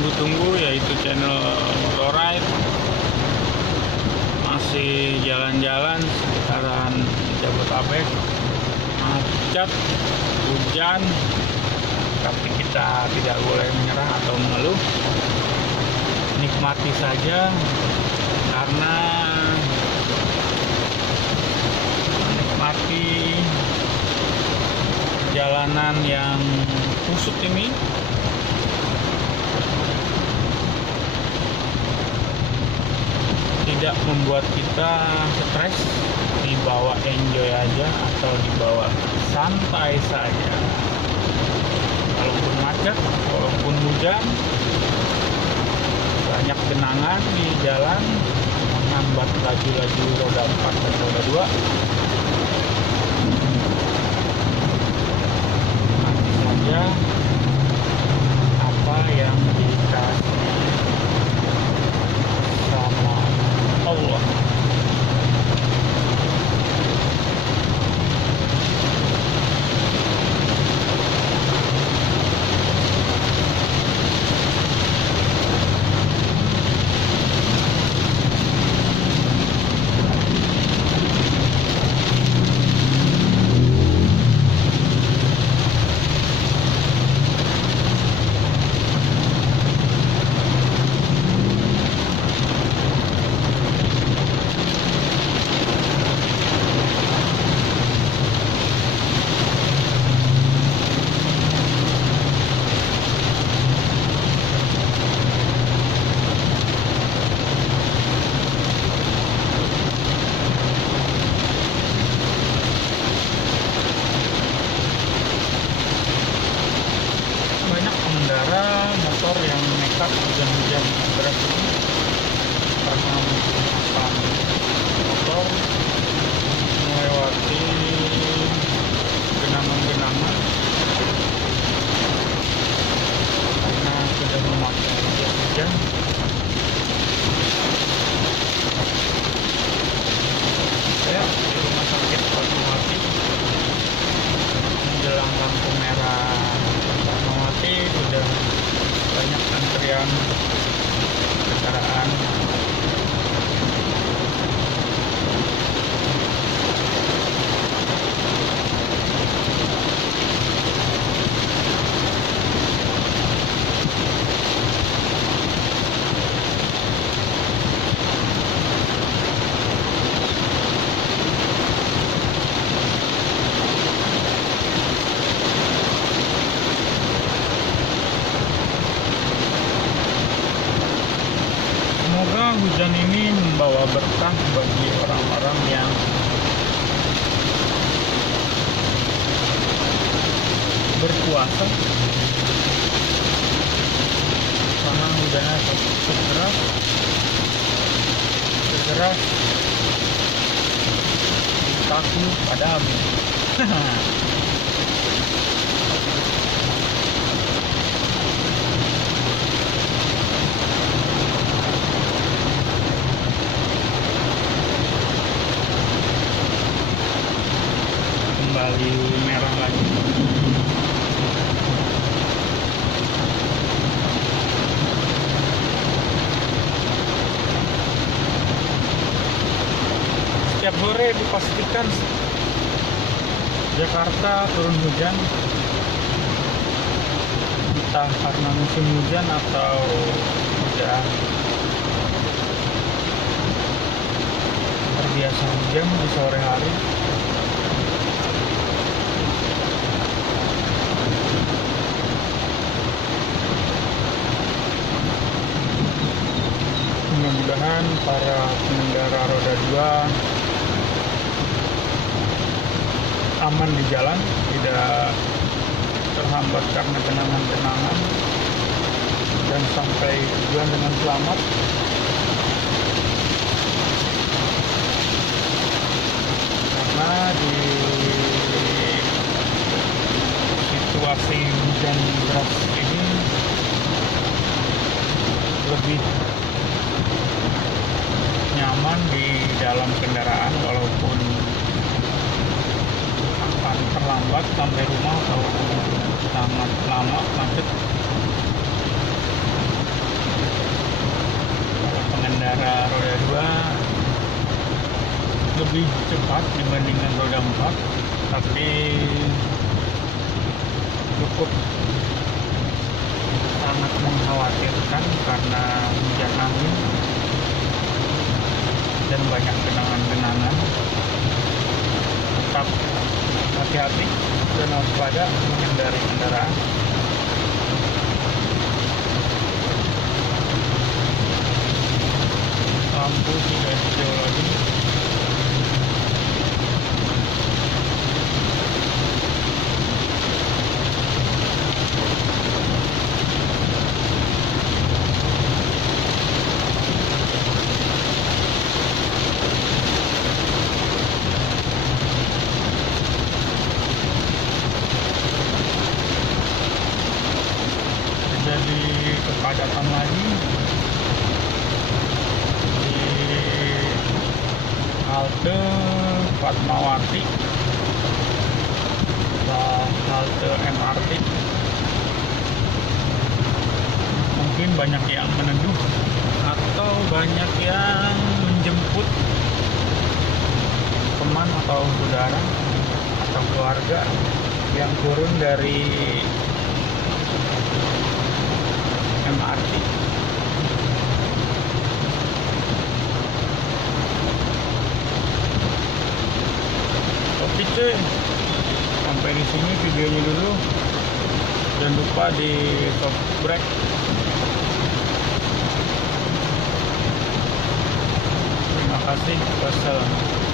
tunggu-tunggu, yaitu channel Motorride. Masih jalan-jalan sekitaran Jabodetabek, macet, hujan, tapi kita tidak boleh menyerah atau mengeluh. Nikmati saja, karena menikmati jalanan yang kusut ini tidak membuat kita stres, dibawa enjoy aja atau dibawa santai saja. Walaupun macet, walaupun hujan, banyak genangan di jalan menghambat laju-laju roda 4 dan roda 2. Nanti saja apa yang dikasih sama Allah. Motor yang nekat hujan-hujan deras ini karena menggunakan motor melewati genangan-genangan karena sudah memakai jas hujan. Saya di rumah sakit Fatmawati menjelang lampu merah Fatmawati sudah banyak antrian kendaraan. Semoga hujan ini membawa berkah bagi orang-orang yang berpuasa, karena hujannya segera takut pada habis. Kembali merah lagi. Setiap sore dipastikan Jakarta turun hujan, entah karena musim hujan atau tidak terbiasa hujan di sore hari. Mudah-mudahan para pengendara roda 2 aman di jalan, tidak terhambat karena genangan-genangan, dan sampai tujuan dengan selamat. Karena di situasi hujan deras ini lebih nyaman di dalam kendaraan, walaupun akan terlambat sampai rumah atau sangat lama macet. lebih cepat dibandingkan roda 4, tapi cukup sangat mengkhawatirkan karena hujan angin dan banyak genangan-genangan. Tetap hati-hati dan waspada menghindari kendaraan. Lampu tidak hijau lagi. Jadi kepadatan lagi di halte Fatmawati, halte MRT. Mungkin banyak yang meneduh atau banyak yang menjemput teman atau saudara atau keluarga yang turun dari MRT. Oke cuy, sampai di sini videonya dulu. Jangan lupa di subscribe. Terima kasih. Wassalam.